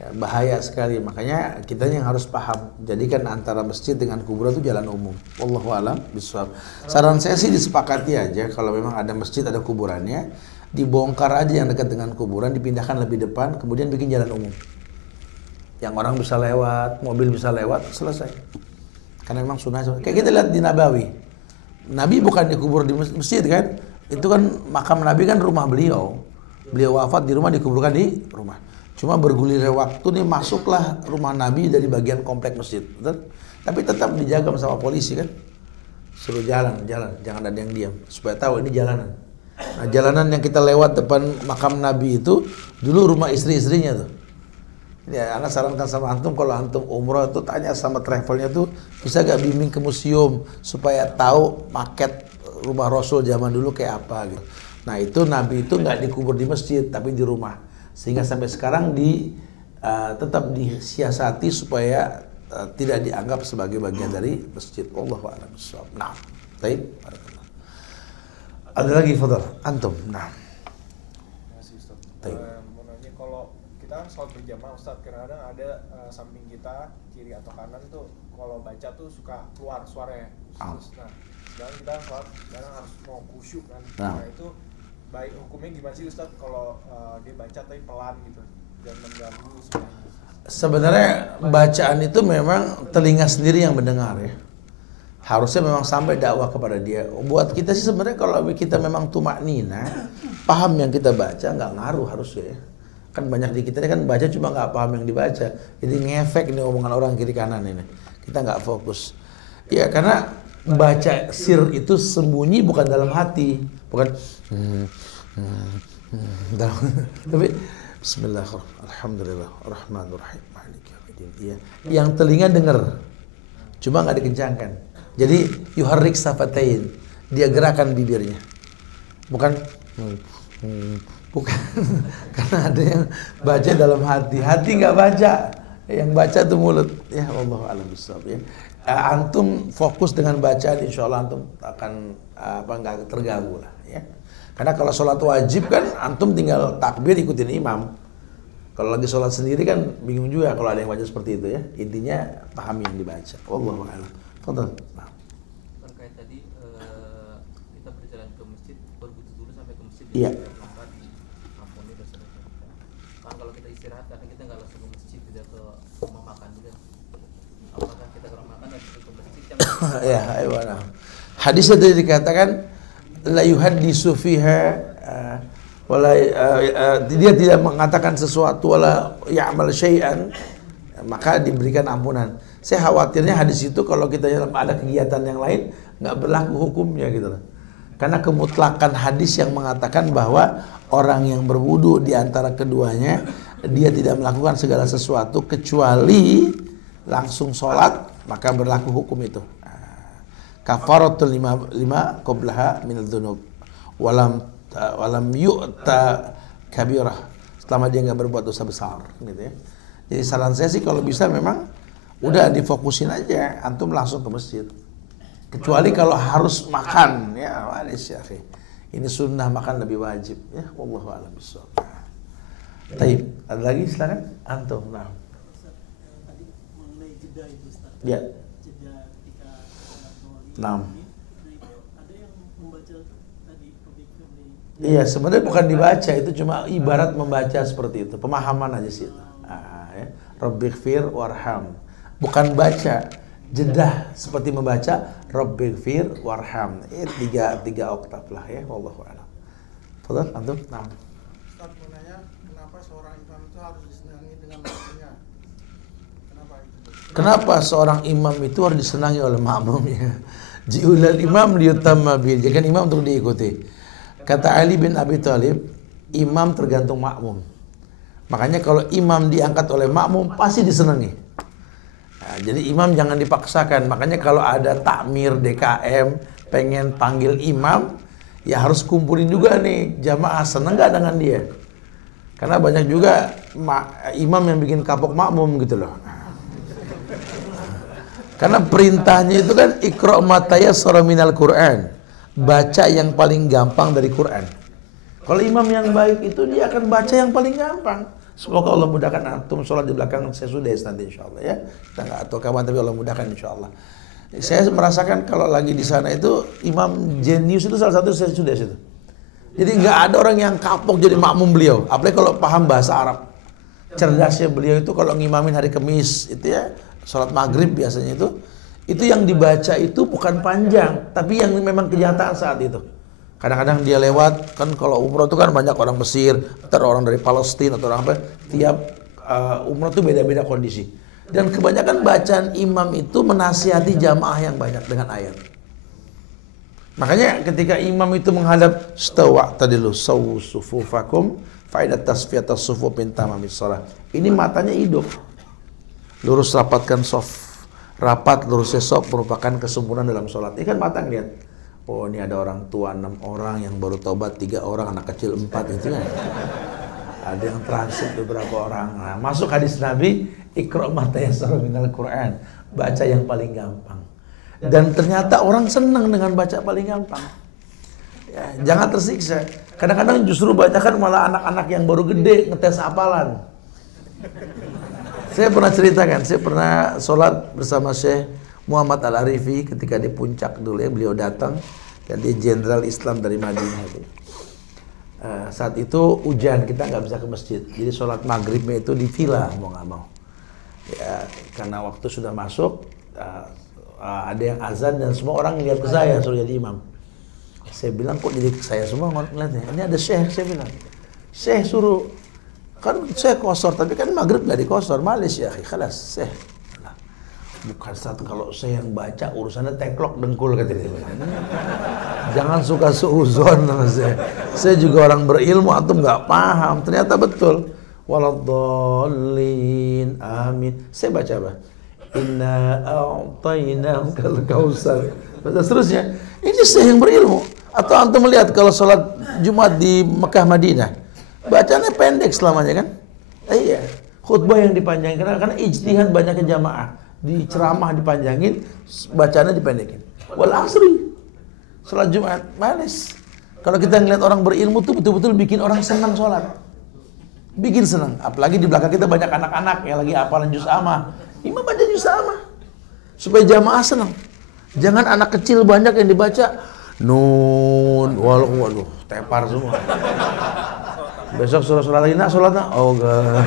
Ya, bahaya sekali. Makanya kita yang harus paham. Jadikan antara masjid dengan kuburan itu jalan umum. Wallahu a'lam bishawab. Saran saya sih disepakati aja kalau memang ada masjid ada kuburannya, dibongkar aja yang dekat dengan kuburan, dipindahkan lebih depan, kemudian bikin jalan umum. Yang orang bisa lewat, mobil bisa lewat, selesai. Karena memang sunnah. Kayak kita lihat di Nabawi. Nabi bukan dikubur di masjid kan? Itu kan makam Nabi kan rumah beliau. Beliau wafat di rumah, dikuburkan di rumah. Cuma bergulirnya waktu nih masuklah rumah Nabi dari bagian komplek masjid. Betul? Tapi tetap dijaga sama polisi kan? Suruh jalan, jangan ada yang diam. Supaya tahu ini jalanan. Nah, jalanan yang kita lewat depan makam Nabi itu dulu rumah istri-istrinya tuh. Ya, anak sarankan sama antum kalau antum umroh itu tanya sama travelnya tuh bisa gak bimbing ke museum supaya tahu maket rumah Rasul zaman dulu kayak apa gitu. Nah, itu Nabi itu nggak dikubur di masjid tapi di rumah, sehingga sampai sekarang tetap disiasati supaya tidak dianggap sebagai bagian dari masjid. Wallahu a'lam bishawab. Nah, baik. Ada lagi fadhal antum. Nah. Mau nanya, kalau kita kan sholat berjamaah Ustaz, kadang-kadang ada samping kita kiri atau kanan tuh kalau baca tuh suka keluar suaranya. Nah, sedangkan kita sholat kadang harus mau khusyuk kan. Nah, itu baik hukumnya gimana sih Ustaz kalau dia baca tapi pelan gitu dan mengganggu semuanya? Sebenarnya bacaan itu memang telinga sendiri yang mendengar ya. Harusnya memang sampai dakwah kepada dia. Buat kita sih sebenarnya kalau kita memang tumaknina, paham yang kita baca, nggak ngaruh harusnya ya. Kan banyak di kita ini kan baca cuma nggak paham yang dibaca. Jadi ngefek nih omongan orang kiri kanan ini. Kita nggak fokus. Ya karena baca sir itu sembunyi bukan dalam hati. Bukan tapi bismillahirrahmanirrahim. Alhamdulillah Rahmanirrahim Maliki Yaumiddin. Ya. Yang telinga dengar. Cuma nggak dikencangkan. Jadi yuharrik safatain, dia gerakan bibirnya, bukan karena ada yang baca dalam hati nggak baca, yang baca itu mulut. Ya Allah a'lam bishawab ya. Antum fokus dengan bacaan, insya Allah antum akan nggak terganggu lah ya. Karena kalau sholat wajib kan antum tinggal takbir ikutin imam. Kalau lagi sholat sendiri kan bingung juga kalau ada yang baca seperti itu ya. Intinya pahami yang dibaca. Wallahu a'lam. Fadhal. Terkait tadi kita berjalan ke masjid, berwudu dulu sampai ke masjid. Iya. Ampuni dosa-dosa kita. Kan kalau kita istirahat karena kita nggak langsung ke masjid, tidak ke rumah makan juga. Apakah kita ke rumah makan dan ke masjid yang ya, ayo. Hadisnya tadi dikatakan la yuhaddisu fiha wala dia tidak mengatakan sesuatu wala ya'mal syai'an, maka diberikan ampunan. Saya khawatirnya hadis itu kalau kita ada kegiatan yang lain nggak berlaku hukumnya gitu loh. Karena kemutlakan hadis yang mengatakan bahwa orang yang berwudu di antara keduanya dia tidak melakukan segala sesuatu kecuali langsung sholat, maka berlaku hukum itu. Kafaratul lima qablaha minadz dzunub walam yu'ta kabirah, selama dia nggak berbuat dosa besar gitu ya. Jadi saran saya sih kalau bisa memang udah difokusin aja, antum langsung ke masjid. Kecuali kalau harus makan, ya manis ya. Ini sunnah, makan lebih wajib. Ya, wallahu a'lam bishawab. Taib, ada lagi silakan antum. Nah. Ustaz, tadi mengenai jeda itu Ustaz. Ya. Jeda ketika sholat Nah. itu ada yang membaca tadi Iya, sebenarnya bukan dibaca, itu cuma ibarat membaca seperti itu, pemahaman aja sih itu. Ya. Rabbighfir warham. Bukan baca, jedah seperti membaca Rabbighfir warham. Tiga oktav lah ya, wallahu a'lam. Fadhal antum. Nah. Ustaz mau nanya, kenapa seorang imam itu harus disenangi dengan makmumnya? Kenapa itu? Kenapa seorang imam itu harus disenangi oleh makmumnya? Ji'ulal imam liyutamma bihi. Jadikan imam untuk diikuti. Kata Ali bin Abi Thalib, imam tergantung makmum. Makanya kalau imam diangkat oleh makmum pasti disenangi. Nah, jadi imam jangan dipaksakan. Makanya kalau ada takmir DKM pengen panggil imam, ya harus kumpulin juga nih jamaah, seneng gak dengan dia? Karena banyak juga imam yang bikin kapok makmum gitu loh. Karena perintahnya itu kan Iqra' ma tayassara minal Qur'an. Baca yang paling gampang dari Quran. Kalau imam yang baik itu dia akan baca yang paling gampang. Semoga Allah mudahkan antum sholat di belakang saya sudah nanti insyaallah ya. Kita nggak tahu kapan tapi Allah mudahkan insyaallah. Saya merasakan kalau lagi di sana itu imam jenius itu salah satu saya sudah situ. Jadi nggak ada orang yang kapok jadi makmum beliau. Apalagi kalau paham bahasa Arab. Cerdasnya beliau itu kalau ngimamin hari Kamis itu ya, sholat maghrib biasanya itu yang dibaca itu bukan panjang, tapi yang memang kenyataan saat itu. Kadang-kadang dia lewat, kan kalau umroh itu kan banyak orang Mesir, atau orang dari Palestina atau orang apa, tiap umroh itu beda-beda kondisi. Dan kebanyakan bacaan imam itu menasihati jamaah yang banyak dengan ayat. Makanya ketika imam itu menghadap stawa tadilu sawu sufufakum faidat tasfiyatas sufuf min tamamis shalah. Ini matanya hidup. Lurus rapatkan soft. Rapat lurusnya sop merupakan kesempurnaan dalam sholat. Ini kan mata ngeliat, oh ini ada orang tua 6 orang, yang baru tobat 3 orang, anak kecil 4 gitu kan. Ada yang transit beberapa orang. Nah, masuk hadis Nabi, Iqra' ma tayassara minal Qur'an. Baca yang paling gampang. Dan ternyata orang senang dengan baca paling gampang. Ya, jangan tersiksa. Kadang-kadang justru bacakan malah anak-anak yang baru gede ngetes hafalan. Saya pernah ceritakan, saya pernah sholat bersama Syekh Muhammad Al-Arifi ketika di puncak dulu ya, beliau datang, dan dia jenderal Islam dari Madinah. Saat itu hujan, kita nggak bisa ke masjid, jadi sholat maghribnya itu di villa mau nggak mau. Ya, karena waktu sudah masuk, ada yang azan dan semua orang lihat ke saya suruh jadi imam. Saya bilang kok jadi ke saya semua ngeliatnya, ini ada Syekh, saya bilang, Syekh suruh. Kan saya kosor, tapi kan maghrib gak dikosor, males ya, khalas, saya. Nah, bukan satu kalau saya yang baca urusannya teklok dengkul kata dia. Jangan suka suuzon sama saya. Saya juga orang berilmu, antum nggak paham. Ternyata betul. Waladhdallin, amin. Saya baca apa? Inna a'tainakal kautsar. Baca seterusnya. Ini saya yang berilmu. Atau antum melihat kalau sholat Jumat di Mekah Madinah, bacanya pendek selamanya kan? Iya. Khutbah yang dipanjangin karena ijtihad banyaknya jamaah. Di ceramah dipanjangin, bacanya dipendekin. Wal asri. Salat Jumat males. Kalau kita ngeliat orang berilmu tuh betul-betul bikin orang senang sholat. Bikin senang. Apalagi di belakang kita banyak anak-anak yang lagi hafalan juz amma. Imam baca juz amma. Supaya jamaah senang. Jangan anak kecil banyak yang dibaca nun, waduh, tepar semua. Besok suruh sholat lagi, nak sholat nak? Oh enggak.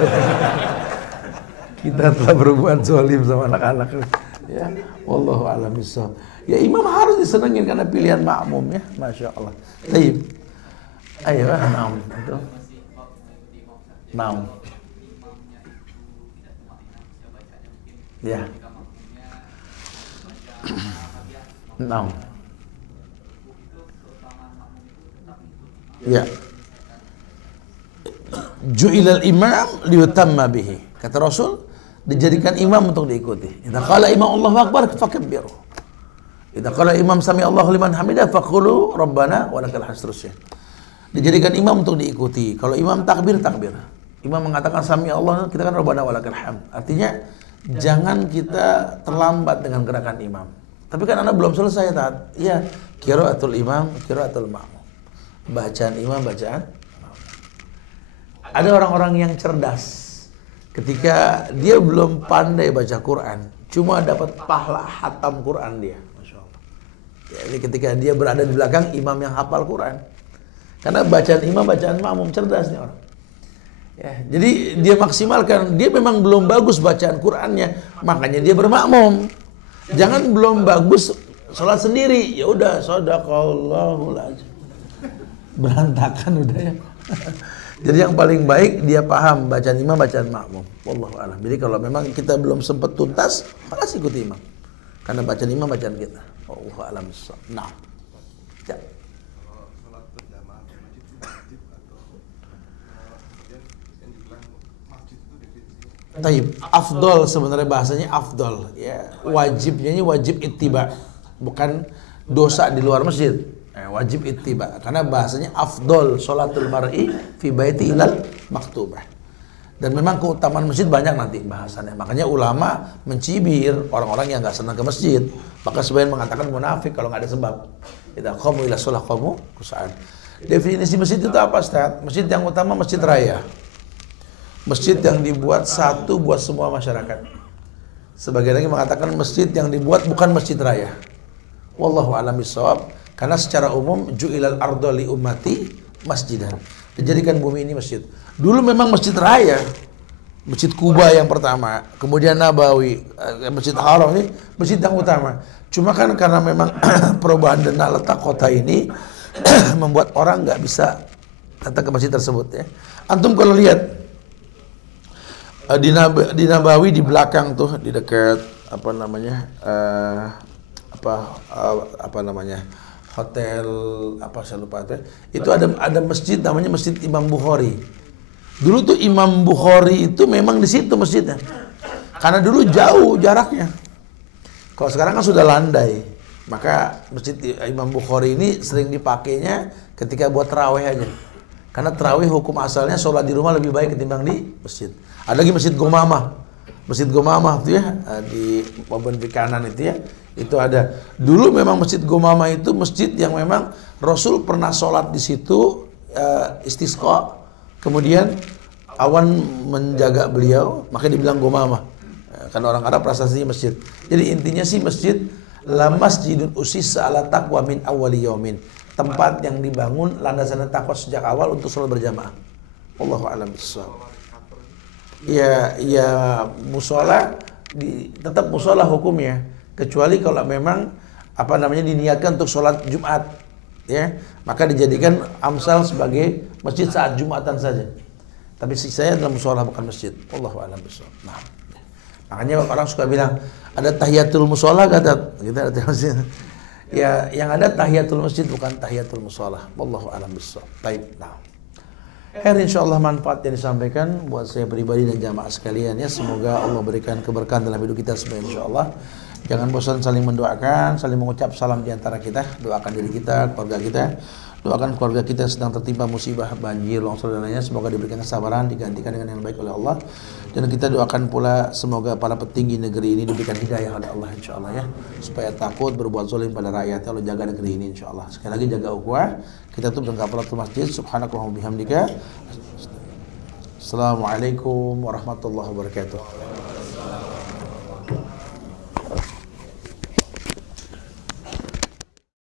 Kita telah berbuat zalim sama anak-anak. Ya, wallahu a'lam bishawab. Ya imam harus disenengin karena pilihan makmum ya, masya Allah. Baik. Ayo, naam. Itu. Naam. Ya. Naam. Ya. Ju'ilal imam liyutamma bihi. Kata Rasul, dijadikan imam untuk diikuti. Idza qala imam Allahu akbar fakabbiru. Idza qala imam sami Allahu liman hamidah faqulu rabbana walakal hamd. Dijadikan imam untuk diikuti. Kalau imam takbir, takbir. Imam mengatakan sami Allah, kita kan rabbana walakal hamd. Artinya jangan kita terlambat dengan gerakan imam. Tapi kan Anda belum selesai, Tat. Iya, qiraatul imam, qiraatul ma'mum. bacaan imam, bacaan. Ada orang-orang yang cerdas. Ketika dia belum pandai baca Quran, cuma dapat pahala hatam Quran dia, Masya Allah. Jadi ketika dia berada di belakang imam yang hafal Quran, karena bacaan imam, bacaan makmum, cerdas nih orang. Ya, jadi dia maksimalkan. Dia memang belum bagus bacaan Qurannya, makanya dia bermakmum. Jangan belum bagus sholat sendiri, ya udah shadaqallahul azim, berantakan udah ya. Jadi yang paling baik dia paham bacaan imam, bacaan makmum. Wallahu a'lam. Jadi kalau memang kita belum sempat tuntas, maka ikuti imam. Karena bacaan imam bacaan kita. Wallahu a'lam. Nah. Ya. Kalau sholat berjamaah di masjid itu wajib atau kemudian yang dibilang masjid itu definisinya? Taib. Afdol sebenarnya bahasanya afdol. Ya. Wajibnya ini wajib ittiba, bukan dosa di luar masjid. Wajib ittiba, karena bahasanya afdol sholatul mar'i fi baiti ilal maktubah. Dan memang keutamaan masjid banyak nanti bahasannya. Makanya ulama mencibir orang-orang yang nggak senang ke masjid. Maka sebagian mengatakan munafik kalau nggak ada sebab. Idza qamu ila shalah qamu kusaan. Definisi masjid itu apa, Ustaz? Masjid yang utama masjid raya. Masjid yang dibuat satu buat semua masyarakat. Sebagian lagi mengatakan masjid yang dibuat bukan masjid raya. Wallahu a'lam bishawab. Karena secara umum ju'ilal ardo li ummati masjidan. Dijadikan bumi ini masjid. Dulu memang masjid raya. Masjid Kuba yang pertama, kemudian Nabawi, Masjid Haram ini masjid yang utama. Cuma kan karena memang perubahan dan letak kota ini membuat orang nggak bisa datang ke masjid tersebut ya. Antum kalau lihat di Nabawi di belakang tuh di dekat apa namanya hotel apa saya lupa itu ada masjid namanya Masjid Imam Bukhari. Dulu tuh Imam Bukhari itu memang di situ masjidnya. Karena dulu jauh jaraknya. Kalau sekarang kan sudah landai. Maka Masjid Imam Bukhari ini sering dipakainya ketika buat tarawih aja. Karena tarawih hukum asalnya sholat di rumah lebih baik ketimbang di masjid. Ada lagi Masjid Gomamah. Masjid Gomamah itu ya di mobil kanan itu ya. Itu ada. Dulu memang Masjid Gomamah itu masjid yang memang Rasul pernah sholat di situ istisqa. Kemudian awan menjaga beliau, makanya dibilang Gomamah. Karena orang Arab prasasanya masjid. Jadi intinya sih masjid la masjidun usissa ala taqwa min awwali yaumin. Tempat yang dibangun landasan takwa sejak awal untuk sholat berjamaah. Wallahu a'lam bishawab. Ya musola tetap musola hukumnya. Kecuali kalau memang diniatkan untuk sholat Jumat, ya maka dijadikan amsal sebagai masjid saat Jumatan saja. Tapi sisanya dalam musola bukan masjid. Wallahu a'lam bishawab. Nah, makanya orang suka bilang ada tahiyatul musola kata gitu ada masjid. Ya yang ada tahiyatul masjid bukan tahiyatul musola. Wallahu a'lam bishawab. Baik. Nah. Insyaallah manfaat yang disampaikan buat saya pribadi dan jamaah sekalian ya. Semoga Allah berikan keberkahan dalam hidup kita semua insyaallah. Jangan bosan saling mendoakan, saling mengucap salam di antara kita. Doakan diri kita, keluarga kita. Doakan keluarga kita yang sedang tertimpa musibah, banjir, longsor dan lainnya. Semoga diberikan kesabaran, digantikan dengan yang baik oleh Allah. Dan kita doakan pula semoga para petinggi negeri ini diberikan hidayah oleh Allah insyaallah ya. Supaya takut berbuat zalim pada rakyatnya. Allah jaga negeri ini insyaallah. Sekali lagi jaga ukhuwah. Kita tutup dengan kafaratul masjid. Subhanakallahumma bihamdika. Assalamualaikum warahmatullahi wabarakatuh.